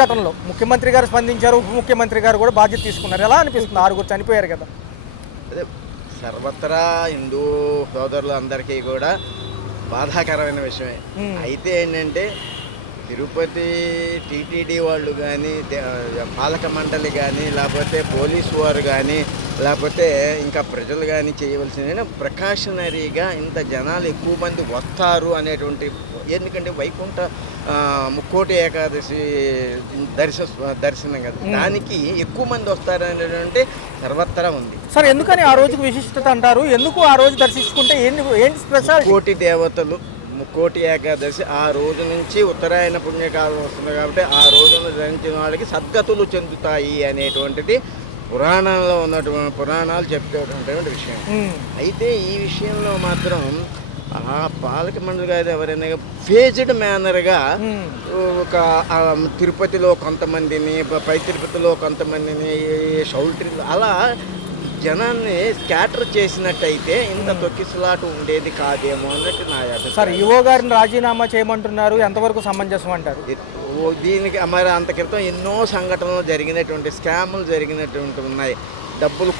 ఘటనలో ముఖ్యమంత్రి గారు స్పందించారు, ఉప ముఖ్యమంత్రి గారు కూడా బాధ్యత తీసుకున్నారు. ఎలా అనిపిస్తుంది? 6 చనిపోయారు కదా. అదే సర్వత్రా హిందూ సోదరులు అందరికీ కూడా బాధాకరమైన విషయమే. అయితే ఏంటంటే తిరుపతి టీటీడీ వాళ్ళు కానీ, పాలక మండలి కానీ, లేకపోతే పోలీసు వారు కానీ, లేకపోతే ఇంకా ప్రజలు కానీ చేయవలసింది ప్రికాషనరీగా ఇంత జనాలు ఎక్కువ మంది వస్తారు అనేటువంటి, ఎందుకంటే వైకుంఠ ముక్కోటి ఏకాదశి దర్శనం కదా, దానికి ఎక్కువ మంది వస్తారు అనేటువంటి సర్వత్రా ఉంది. సార్ ఎందుకని ఆ రోజుకు విశిష్టత అంటారు? ఎందుకు ఆ రోజు దర్శించుకుంటే ఏంటి స్పెషల్? కోటి దేవతలు ముక్కోటి ఏకాదశి ఆ రోజు నుంచి ఉత్తరాయణ పుణ్యకాలం వస్తుంది కాబట్టి ఆ రోజున ధరించిన వాళ్ళకి సద్గతులు చెందుతాయి అనేటువంటిది పురాణంలో ఉన్నటువంటి పురాణాలు చెప్పేటువంటి విషయం. అయితే ఈ విషయంలో మాత్రం ఆ పాలక మండలి గారు ఎవరైనా ఫేజ్డ్ మేనర్గా ఒక తిరుపతిలో కొంతమందిని, పై తిరుపతిలో కొంతమందిని, షౌల్ట్రీలో అలా జనాన్ని స్కాటర్ చేసినట్టయితే ఇంత తొక్కిసలాట ఉండేది కాదేమో అన్నట్టు నా అభిప్రాయం. సార్ ఈవో గారిని రాజీనామా చేయమంటున్నారు, ఎంతవరకు సమంజసం అంటారు? దీనికి మరి అంత క్రితం ఎన్నో సంఘటనలు జరిగినటువంటి, స్కాములు జరిగినటువంటి ఉన్నాయి. డబ్బులు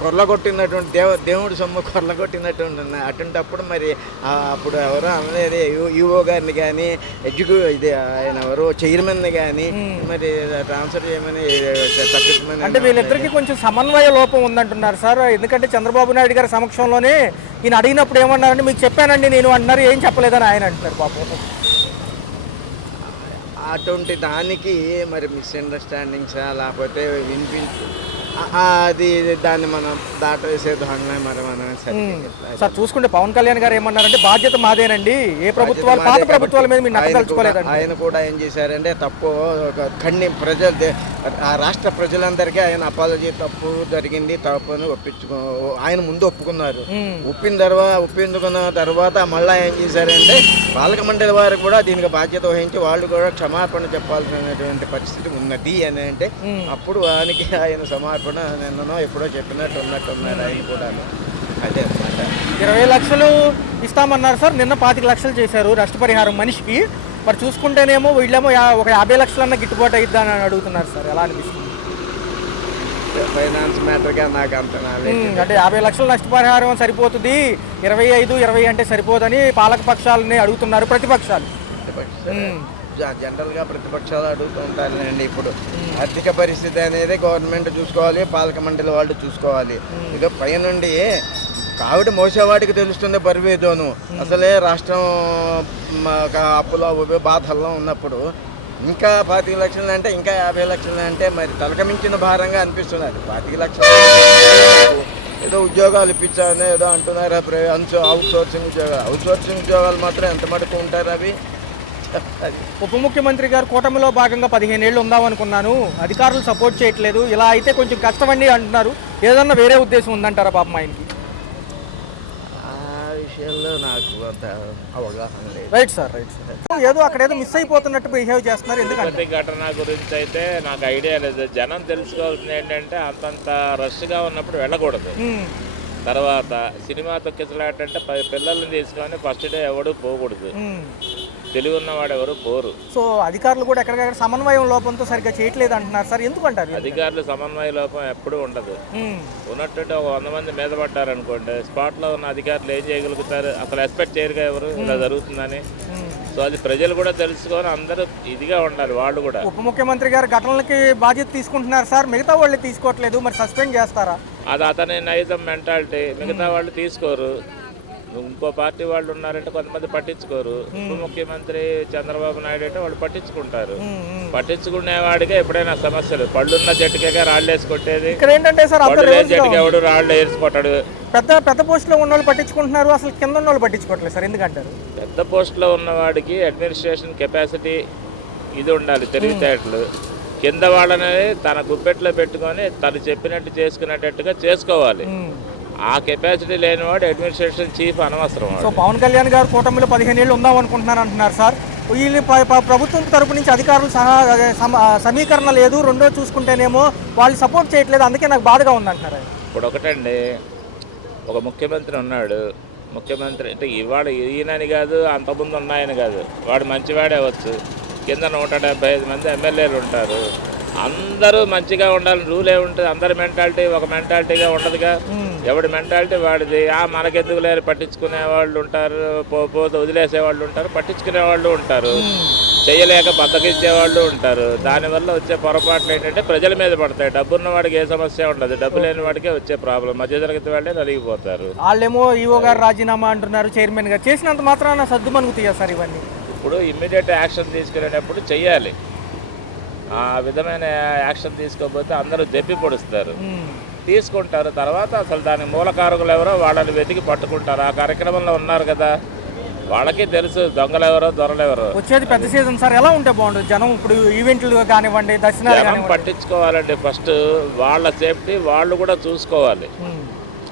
కొర్లగొట్టినటువంటి దేవుడి సొమ్ము కొర్లగొట్టినటువంటి ఉన్నాయి. అటువంటిప్పుడు మరి అప్పుడు ఎవరో అనలేదు ఈవో గారిని కానీ, ఇది ఆయన ఎవరో చైర్మన్ని కానీ మరి ట్రాన్స్ఫర్ చేయమని తప్పించమని. అంటే వీళ్ళిద్దరికీ కొంచెం సమన్వయ లోపం ఉందంటున్నారు సార్. ఎందుకంటే చంద్రబాబు నాయుడు గారి సమక్షంలోనే ఈయన అడిగినప్పుడు ఏమన్నారంటే మీకు చెప్పానండి నేను అంటున్నారు, ఏం చెప్పలేదని ఆయన అంటున్నారు పాపం. అటువంటి దానికి మరి మిస్అండర్స్టాండింగ్సా లేకపోతే అది దాన్ని మనం దాటవేసే దానిలో మనం సార్ చూసుకుంటే పవన్ కళ్యాణ్ గారు ఏమన్నారంటే బాధ్యత మాదేనండి, ఏ ప్రభుత్వాలు పాత ప్రభుత్వాల మీద మీరు నచ్చదలుచుకోలేదండి. ఆయన కూడా ఏం చేశారంటే తప్పు ఆ రాష్ట్ర ప్రజలందరికీ ఆయన అపాలజీ తప్పు జరిగింది, తప్పు అని ఆయన ముందు ఒప్పుకున్నారు. ఒప్పుకున్న తర్వాత మళ్ళీ ఏం చేశారంటే పాలక మండలి వారు కూడా దీనికి బాధ్యత వహించి వాళ్ళు కూడా క్షమాపణ చెప్పాల్సినటువంటి పరిస్థితి ఉన్నది అని అంటే అప్పుడు ఆయన సమర్పణ నిన్ననో ఎప్పుడో చెప్పినట్టు ఉన్నట్టున్నారు ఆయన కూడా. అదే అనమాట. 20 లక్షలు ఇస్తామన్నారు సార్, నిన్న 25 లక్షలు చేశారు నష్టపరిహారం మనిషికి. మరి చూసుకుంటేనేమో వీళ్ళేమో ఒక 50 లక్షలన్నా గిట్టుబాటు అయిద్దా అని అడుగుతున్నారు సార్. ఎలా అనిపిస్తుంది? ఫైనాన్స్ మ్యాటర్గా నాకు అంత అంటే 50 లక్షల నష్టపరిహారం సరిపోతుంది, 25, 20 అంటే సరిపోదని పాలక పక్షాలని అడుగుతున్నారు ప్రతిపక్షాలు. జనరల్గా ప్రతిపక్షాలు అడుగుతూ ఉంటారండి. ఇప్పుడు ఆర్థిక పరిస్థితి అనేది గవర్నమెంట్ చూసుకోవాలి, పాలక మండలి వాళ్ళు చూసుకోవాలి. ఇదో పైనుండి కావిడ మోసేవాడికి తెలుస్తుంది బరువేదోను. అసలే రాష్ట్రం అప్పులో బాధల్లో ఉన్నప్పుడు ఇంకా 25 లక్షలు అంటే, ఇంకా 50 లక్షలు అంటే మరి తలకమించిన భారంగా అనిపిస్తుంది. అది 25 లక్షలు ఏదో ఉద్యోగాలు ఇప్పించాలని ఏదో అంటున్నారు. అవుట్ సోర్సింగ్ ఉద్యోగాలు మాత్రం ఎంత మటుకు ఉంటారు అవి? ఉప ముఖ్యమంత్రి గారు కూటమిలో భాగంగా 15 ఏళ్ళు ఉందామనుకున్నాను, అధికారులు సపోర్ట్ చేయట్లేదు, ఇలా అయితే కొంచెం కష్టమండి అంటున్నారు. ఏదన్నా వేరే ఉద్దేశం ఉందంటారా పాపం ఆయనకి? ఆ విషయంలో నాకు అంత అవగాహన లేదు. Right sir. ఏదో అక్కడ మిస్ అయిపోతున్నట్టు బిహేవ్ చేస్తున్నారు. ఎందుకంటే ఘటన గురించి అయితే నాకు ఐడియా లేదు. జనం తెలుసుకోవాల్సింది ఏంటంటే అంతంత రష్గా ఉన్నప్పుడు వెళ్ళకూడదు. తర్వాత సినిమా తొక్కిసలాట అంటే 10 పిల్లల్ని తీసుకొని ఫస్ట్ డే ఎవడు పోకూడదు, తెలివి ఉన్నవాడు ఎవరు పోరు. సో అధికారులు కూడా ఎక్కడికక్కడ సమన్వయం లోపంతో సరిగ్గా చేయట్లేదు అంటున్నారు సార్. ఎందుకంటారు? అధికారులు సమన్వయ లోపం ఎప్పుడూ ఉండదు. ఉన్నట్టుంటే ఒక 100 మంది మీద పడ్డారనుకోండి, స్పాట్లో ఉన్న అధికారులు ఏం చేయగలుగుతారు? అసలు ఎక్స్పెక్ట్ చేయరుగా ఎవరు ఇలా జరుగుతుందని. సో అది ప్రజలు కూడా తెలుసుకొని అందరూ ఇదిగా ఉండాలి. వాళ్ళు కూడా ఉప ముఖ్యమంత్రి గారు ఘటనలకి బాధ్యత తీసుకుంటున్నారు సార్, మిగతా వాళ్ళు తీసుకోవట్లేదు, మరి సస్పెండ్ చేస్తారా? అది అతని నైజం మెంటాలిటీ. మిగతా వాళ్ళు తీసుకోరు. ఇంకో పార్టీ వాళ్ళు ఉన్నారంటే కొంతమంది పట్టించుకోరు. ఉప ముఖ్యమంత్రి చంద్రబాబు నాయుడు అంటే వాళ్ళు పట్టించుకుంటారు. పట్టించుకునేవాడికే ఎప్పుడైనా సమస్యలు. పళ్ళున్న చెట్టుకే రాళ్ళు వేసి కొట్టేది. ఇక్కడ ఏంటంటే సార్ చెట్టుకి ఎవడు రాళ్ళు వేసుకొట్టాడు. పెద్ద పోస్టులో ఉన్న వాళ్ళు పట్టించుకుంటున్నారు, అసలు కింద ఉన్న వాళ్ళు పట్టించుకోవట్లేదు సార్. ఎందుకంటారు? పెద్ద పోస్టులో ఉన్నవాడికి అడ్మినిస్ట్రేషన్ కెపాసిటీ ఇది ఉండాలి, తెలివితేటలు. కింద వాళ్ళని తన గుప్పెట్లో పెట్టుకొని తను చెప్పినట్టు చేసుకునేటట్టుగా చేసుకోవాలి. ఆ కెపాసిటీ లేనివాడు అడ్మినిస్ట్రేషన్ చీఫ్ అనవసరం. సో పవన్ కళ్యాణ్ గారు కూటమిలో 15 ఏళ్ళు ఉందాం అనుకుంటున్నారు అంటున్నారు సార్. వీళ్ళు ప్రభుత్వం తరపు నుంచి అధికారులు సమీకరణ లేదు, రెండో చూసుకుంటేనేమో వాళ్ళు సపోర్ట్ చేయట్లేదు, అందుకే నాకు బాధగా ఉందంటున్నారు. ఇప్పుడు ఒకటండి, ఒక ముఖ్యమంత్రి ఉన్నాడు. ముఖ్యమంత్రి అంటే ఇవాళ ఈయనని కాదు, అంతకుముందు ఉన్నాయని కాదు, వాడు మంచివాడే అవ్వచ్చు. కింద 175 మంది ఎమ్మెల్యేలు ఉంటారు. అందరూ మంచిగా ఉండాలని రూల్ ఏముంటుంది? అందరి మెంటాలిటీ ఒక మెంటాలిటీగా ఉండదుగా. ఎవడి మెంటాలిటీ వాడిది. మనకెందుకు లేరు పట్టించుకునే వాళ్ళు ఉంటారు, పోతే వదిలేసే వాళ్ళు ఉంటారు, పట్టించుకునే వాళ్ళు ఉంటారు, చేయలేక బద్దకిచ్చే వాళ్ళు ఉంటారు. దానివల్ల వచ్చే పొరపాట్లు ఏంటంటే ప్రజల మీద పడతాయి. డబ్బున్న వాడికి ఏ సమస్య ఉండదు, డబ్బు లేని వాడికే వచ్చే ప్రాబ్లం. మధ్యతరగతి వాళ్ళే నలిగిపోతారు. వాళ్ళేమో ఈవో గారు రాజీనామా అంటున్నారు, చైర్మన్ గారు చేసినంత మాత్రాన సర్దుమణుగుతాయా సార్ ఇవన్నీ? ఇప్పుడు ఇమ్మీడియట్ యాక్షన్ తీసుకునేటప్పుడు చెయ్యాలి. ఆ విధమైన యాక్షన్ తీసుకోకపోతే అందరూ దెప్పి పొడుస్తారు, తీసుకుంటారు. తర్వాత అసలు దాని మూలకారకులు ఎవరో వాళ్ళని వెతికి పట్టుకుంటారు. ఆ కార్యక్రమంలో ఉన్నారు కదా, వాళ్ళకి తెలుసు దొంగలు ఎవరో దొరలు ఎవరో. వచ్చేది పెద్ద సీజన్ సార్, ఎలా ఉంటే బాగుంటుంది? జనం ఇప్పుడు ఈవెంట్లు కానివ్వండి, దర్శనాలు జనం పట్టించుకోవాలండి. ఫస్ట్ వాళ్ళ సేఫ్టీ వాళ్ళు కూడా చూసుకోవాలి.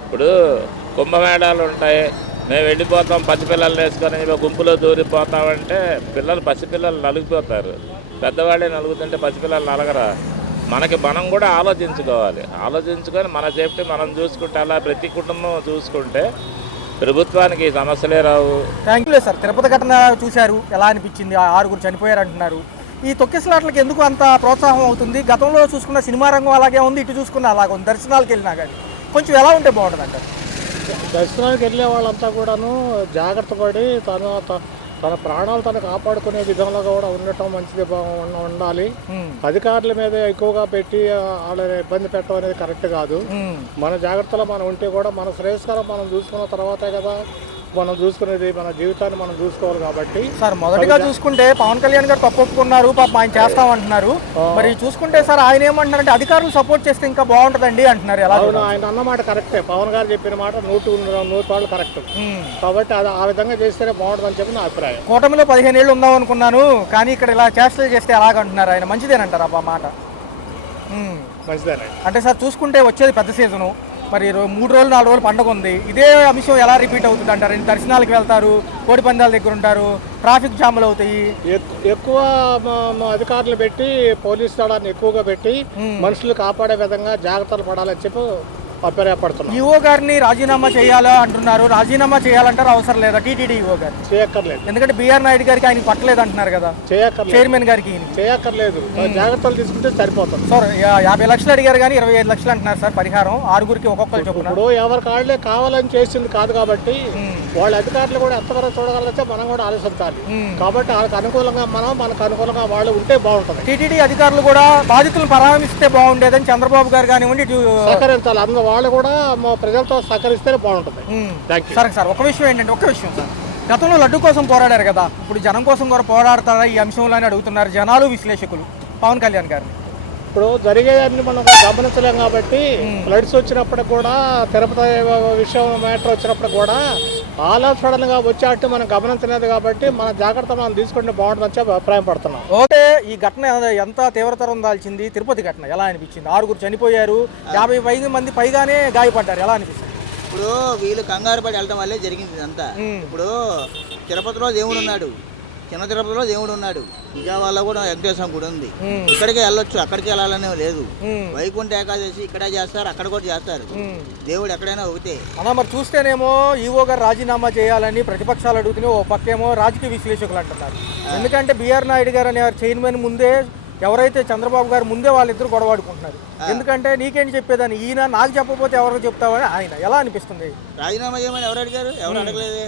ఇప్పుడు కుంభమేళాలు ఉంటాయి, మేము వెళ్ళిపోతాం పసిపిల్లలు వేసుకొని గుంపులో దూరిపోతామంటే పసిపిల్లలు నలిగిపోతారు. పెద్దవాళ్ళే నలుగుతుంటే పసిపిల్లలు నలగరా? మనం కూడా ఆలోచించుకొని మన సేఫ్టీ మనం చూసుకుంటే, అలా ప్రతి కుటుంబం చూసుకుంటే ప్రభుత్వానికి ఈ సమస్యలే రావు. Thank you sir. తిరుపతి ఘటన చూశారు, ఎలా అనిపించింది? 6 చనిపోయారు అంటున్నారు. ఈ తొక్కిసలాట్లకి ఎందుకు అంత ప్రోత్సాహం అవుతుంది? గతంలో చూసుకున్న సినిమా రంగం అలాగే ఉంది, ఇటు చూసుకున్న అలాగే ఉంది. దర్శనాలకు వెళ్ళినా కానీ కొంచెం ఎలా ఉంటే బాగుంటుంది అంటారు? దర్శనానికి వెళ్ళే వాళ్ళంతా కూడాను జాగ్రత్త పడి తన ప్రాణాలు తను కాపాడుకునే విధంలో కూడా ఉండటం మంచిది ఉండాలి. అధికారుల మీద ఎక్కువగా పెట్టి వాళ్ళని ఇబ్బంది పెట్టడం అనేది కరెక్ట్ కాదు. మన జాగ్రత్తలో మనం ఉంటే కూడా మన శ్రేయస్కరం మనం చూసుకున్న తర్వాతే కదా మనం చూసుకునేది. మన జీవితాన్ని మనం చూసుకోవాలి. కాబట్టి సార్ మొదటిగా చూసుకుంటే పవన్ కళ్యాణ్ గారు తప్పు ఒప్పుకున్నారు, పాపం ఆయన చేస్తామంటున్నారు. మరి చూసుకుంటే సార్ ఆయన ఏమంటున్నారంటే అధికారులు సపోర్ట్ చేస్తే ఇంకా బాగుంటుందండి అంటున్నారు. ఎలా? అవును, ఆయన అన్నమాట కరెక్టే. పవన్ గారు చెప్పిన మాట 100% కరెక్ట్. కాబట్టి అది ఆ విధంగా చేస్తేనే బాగుంటుందని చెప్పి నా అభిప్రాయం. కూటమిలో 15 ఏళ్ళు ఉందాం అనుకున్నాను, కానీ ఇక్కడ ఇలా చేష్టలు చేస్తే ఎలాగంటున్నారు ఆయన? మంచిదేనంటారు ఆ మాట? మంచిదేనా అంటే సార్ చూసుకుంటే వచ్చేది పెద్ద సీజను, మరి 3 రోజులు 4 రోజులు పండుగ ఉంది. ఇదే అంశం ఎలా రిపీట్ అవుతుంది అంటారు? దర్శనాలకు వెళ్తారు, కోడి పందాల దగ్గర ఉంటారు, ట్రాఫిక్ జామ్లు అవుతాయి. ఎక్కువ అధికారులు పెట్టి పోలీసు దళాన్ని ఎక్కువగా పెట్టి మనుషులు కాపాడే విధంగా జాగ్రత్తలు పడాలని చెప్పి అభిప్రాయపడుతున్నాం. ఈవో గారిని రాజీనామా చేయాలా అంటున్నారు. రాజీనామా చేయాలంటారు, అవసరం లేదా టీటీడీ ఈవో గారు? చేయక్కర్లేదు. ఎందుకంటే బిఆర్ నాయుడు గారికి ఆయన పట్టలేదు అంటున్నారు కదా, చైర్మన్ గారికి. చేయక్కర్లేదు, జాగ్రత్తలు తీసుకుంటే సరిపోతుంది. సార్ 50 లక్షలు అడిగారు కానీ 25 లక్షలు అంటున్నారు సార్ పరిహారం, 6గురికి ఒక్కొక్కరు చొప్పున. ఇప్పుడు ఎవరి కాళ్ళే కావాలని చేసింది కాదు కాబట్టి వాళ్ళ అధికారులు కూడా ఎంతవరకు చూడగలిగితే మనం కూడా ఆలోచించాలి. కాబట్టి వాళ్ళకి అనుకూలంగా మనకు అనుకూలంగా వాళ్ళు ఉంటే బాగుంటుంది. టీటీడీ అధికారులు కూడా బాధితులను పరామర్శిస్తే బాగుండేదని చంద్రబాబు గారు కానివ్వండి సహకరించాలి. అందులో వాళ్ళు కూడా ప్రజలతో సహకరిస్తేనే బాగుంటుంది. సరే సార్, ఒక విషయం ఏంటంటే, ఒక్క విషయం సార్, గతంలో లడ్డు కోసం పోరాడారు కదా, ఇప్పుడు జనం కోసం కూడా పోరాడతారా ఈ అంశంలో అని అడుగుతున్నారు జనాలు, విశ్లేషకులు పవన్ కళ్యాణ్ గారిని. ఇప్పుడు జరిగేదాన్ని మనం గమనించలేం కాబట్టి ఫ్లడ్స్ వచ్చినప్పుడు కూడా, తిరుపతి విషయం మ్యాటర్ వచ్చినప్పుడు కూడా సడన్గా వచ్చేట్టు మనం గమనించలేదు. కాబట్టి మన జాగ్రత్త మనం తీసుకుంటే బాగుంటుందని చెప్పి అభిప్రాయం పడుతున్నాం. ఓకే, ఈ ఘటన ఎంత తీవ్రతరం దాల్చింది? తిరుపతి ఘటన ఎలా అనిపించింది? 6 చనిపోయారు, 50 మంది పైగానే గాయపడ్డారు, ఎలా అనిపిస్తుంది? ఇప్పుడు వీళ్ళు కంగారు పడి వెళ్ళడం వల్లే జరిగింది ఇదంతా. ఇప్పుడు తిరుపతిలో దేవుడు ఉన్నాడు, చిన్న తిరుపతిలో దేవుడు ఉన్నాడు, విజయవాడలో కూడా వెంకటేశ్వర గుడి ఉంది. ఇక్కడికే వెళ్ళొచ్చు, అక్కడికి వెళ్ళాలనే లేదు. వైకుంఠ ఏకాదశి ఇక్కడ చేస్తారు, అక్కడ కూడా చేస్తారు. దేవుడు ఎక్కడైనా ఒకటే. అలా మరి చూస్తేనేమో ఈవో గారు రాజీనామా చేయాలని ప్రతిపక్షాలు అడుగుతున్నాయి, ఓ పక్కేమో రాజకీయ విశ్లేషకులు అంటున్నారు. ఎందుకంటే బిఆర్ నాయుడు గారు అనే చైర్మన్ ముందే, ఎవరైతే చంద్రబాబు గారు ముందే వాళ్ళిద్దరు గొడవాడుకుంటున్నారు. ఎందుకంటే నీకేంటి చెప్పేదని, ఈయన నాకు చెప్పకపోతే ఎవరికి చెప్తావని ఆయన. ఎలా అనిపిస్తుంది? రాజీనామా చేయమని ఎవరు అడిగారు? ఎవరు అడగలేదే,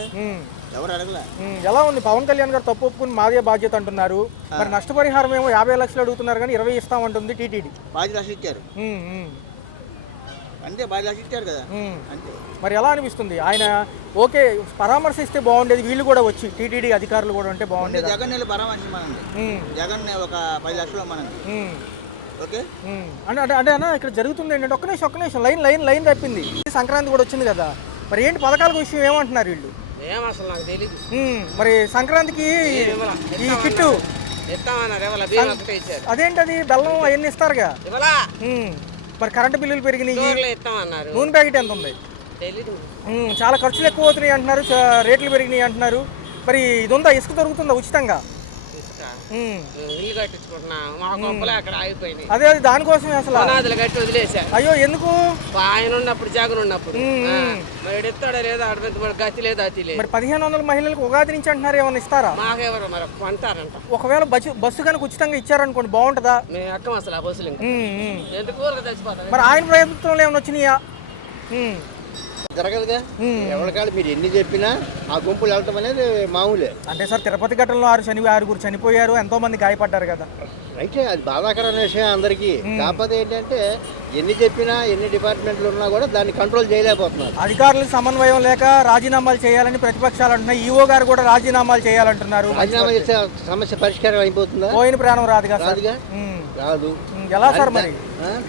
ఎవరు అడగలే. ఎలా ఉంది? పవన్ కళ్యాణ్ గారు తప్పు ఒప్పుకుని మాదే బాధ్యత అంటున్నారు. మరి నష్టపరిహారం ఏమో 50 లక్షలు అడుగుతున్నారు కానీ 20 ఇస్తామంటుంది టీటీడీ. 10 లక్షలు ఇచ్చారు అంటే, 10 లక్షలు ఇచ్చారు కదా అంటే. మరి ఎలా అనిపిస్తుంది? ఆయన ఓకే పరామర్శిస్తే బాగుండేది, వీళ్ళు కూడా వచ్చి టీటీడీ అధికారులు కూడా ఉంటే బాగుండేది. జగన్ వెళ్ళి పరామర్శించమనండి, జగన్ ఒక 10 లక్షలు ఇవ్వమనండి. ఓకే అంటే అన్న ఇక్కడ జరుగుతుంది ఏంటంటే, ఒక్క నిమిషం లైన్ తప్పింది. సంక్రాంతి కూడా వచ్చింది కదా, మరి ఏంటి పథకాల విషయం ఏమంటున్నారు వీళ్ళు? అసలు నాకు తెలియదు. మరి సంక్రాంతికి ఈ కిట్టు అదేంటది, బెల్లం అవన్నీ ఇస్తారుగా, మరి కరెంటు బిల్లులు పెరిగినాయి, నూనె ప్యాకెట్ ఎంత ఉంది? చాలా ఖర్చులు ఎక్కువ అవుతున్నాయి అంటున్నారు, రేట్లు పెరిగినాయి అంటున్నారు. మరి ఇది ఉందా? ఇసుక దొరుకుతుందా ఉచితంగా? ఉమ్. ఇల్లు కట్టించుకుంటున్నాం మా గొప్పలే అక్కడ ఆగిపోయినాయి. అదే అది దానికోసమే అసలు. పునాదులు కట్టి వదిలేశారు. అయ్యో ఎందుకు? ఆయన ఉన్నప్పుడు జగన్ ఉన్నప్పుడు మరి ఎత్తాడా లేదా అడవి గతి లేదు అతి లేదు. మరి 1500 మహిళలకు ఉగాది నుంచి అంటున్నారు, ఏమన్నా ఇస్తారా? మాకెవరు మరి అంటారంట. ఒకవేళ బస్సు కనుక ఉచితంగా ఇచ్చారనుకోండి బాగుంటుందా? మేము ఎక్కం అసలు ఆ బస్సులు ఇంకా. ఎందుకు ఊరికి తెచ్చిపోతాం. మరి ఆయన ప్రభుత్వంలో ఏమైనా వచ్చినాయా? జరగదుగా. ఎవరికాడు మీరు ఎన్ని చెప్పినా ఆ గుంపులు వెళ్ళటం అనేది మామూలే. అంటే సార్ తిరుపతి ఘటనలో 6 చనిపోయారు, ఎంతో మంది గాయపడ్డారు కదా. అయితే అది బాధాకరమైన విషయం అందరికీ. కాకపోతే ఏంటంటే ఎన్ని చెప్పినా ఎన్ని డిపార్ట్మెంట్లు ఉన్నా కూడా దాన్ని కంట్రోల్ చేయలేకపోతున్నారు. అధికారులకు సమన్వయం లేక రాజీనామాలు చేయాలని ప్రతిపక్షాలు అంటున్నాయి. ఈవో గారు కూడా రాజీనామాలు చేయాలంటున్నారు. రాజీనామా చేస్తే సమస్య పరిష్కారం అయిపోతుందా? పోయిన ప్రాణం రాదుగా సార్. రాదుగా. రాదు. ఎలా సార్ మరి?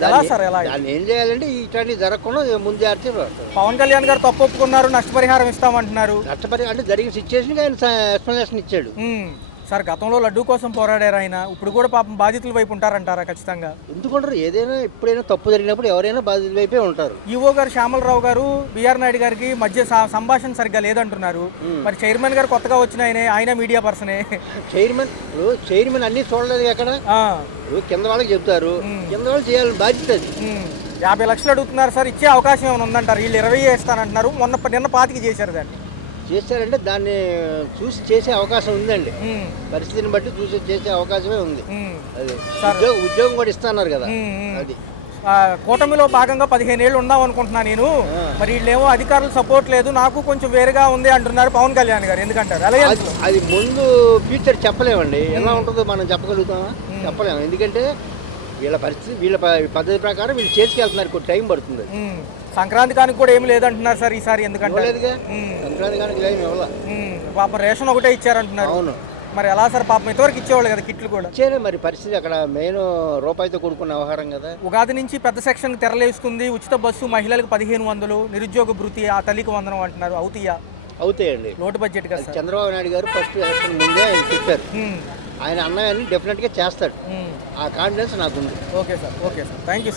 ఎలా సార్? ఎలా దాన్ని ఏం చేయాలంటే ఇట్లాంటివి జరగకుండా ముందు జాగ్రత్త. పవన్ కళ్యాణ్ గారు తప్పు ఒప్పుకున్నారు, నష్టపరిహారం ఇస్తామంటున్నారు. నష్టపరి అంటే జరిగిన సిచ్యువేషన్ ఆయన ఎక్స్ప్లెనేషన్ ఇచ్చాడు. సార్ గతంలో లడ్డూ కోసం పోరాడారు ఆయన, ఇప్పుడు కూడా పాపం బాధితుల వైపు ఉంటారంటారా? ఖచ్చితంగా ఎందుకుంటారు? ఏదైనా ఎప్పుడైనా తప్పు జరిగినప్పుడు ఎవరైనా బాధితుల వైపే ఉంటారు. ఈవో గారు శ్యామలరావు గారు బిఆర్ నాయుడు గారికి మధ్య సంభాషణ సరిగ్గా లేదంటున్నారు. మరి చైర్మన్ గారు కొత్తగా వచ్చిన ఆయన మీడియా పర్సనే. చైర్మన్ అన్ని చూడలేదు ఎక్కడ. కింద వాళ్ళకి చెప్తారు, కింద వాళ్ళు చేయాలని బాధ్యత అది. 50 లక్షలు అడుగుతున్నారు సార్, ఇచ్చే అవకాశం ఏమైనా ఉందంటారు? వీళ్ళు 20 వేస్తానంటున్నారు, నిన్న 25 చేశారు దాన్ని. చేశారంటే దాన్ని చూసి చేసే అవకాశం ఉందండి. పరిస్థితిని బట్టి చూసి చేసే అవకాశమే ఉంది. అది ఉద్యోగం కూడా ఇస్తున్నారు కదా. అది కూటమిలో భాగంగా 15 ఏళ్ళు ఉందాం అనుకుంటున్నా నేను. మరి వీళ్ళేమో అధికారులు సపోర్ట్ లేదు, నాకు కొంచెం వేరుగా ఉంది అంటున్నారు పవన్ కళ్యాణ్ గారు. ఎందుకంటారు? అది ముందు ఫ్యూచర్ చెప్పలేమండి. ఎలా ఉంటుందో మనం చెప్పగలుగుతామా? చెప్పలేము. ఎందుకంటే వీళ్ళ పరిస్థితి, వీళ్ళ పద్ధతి ప్రకారం వీళ్ళు చేసుకెళ్తున్నారు. కొంచెం టైం పడుతుంది. సంక్రాంతి కానికి కూడా ఏమి లేదంటున్నారు సార్ ఈసారి. ఎందుకంటే సంక్రాంతి కానికి పాపం రేషన్ ఒకటే ఇచ్చారంటున్నారు. అవును. మరి ఎలా సార్? పాపం ఇంతవరకు ఇచ్చేవాళ్ళు కదా కిట్లు కూడా. ఇచ్చేరే. మరి పరిస్థితి అక్కడ మెయిన్ రూపాయితో కూడుకున్న వ్యవహారం కదా. ఉగాది నుంచి పెద్ద సెక్షన్ తెరలేస్తుంది. ఉచిత బస్సు మహిళలకు 1500, నిరుద్యోగ భృతి, ఆ తల్లికి వందనం అంటున్నారు. అవుతాయండి. లోటు బడ్జెట్ కదా. చంద్రబాబు నాయుడు గారు ఫస్ట్ ఎలక్షన్ ముందే ఆయన చెప్పారు. ఆయన అన్నయ్యని డెఫినెట్గా చేస్తాడు. ఆ కాన్ఫిడెన్స్ నాకుంది. Okay sir. Thank you sir.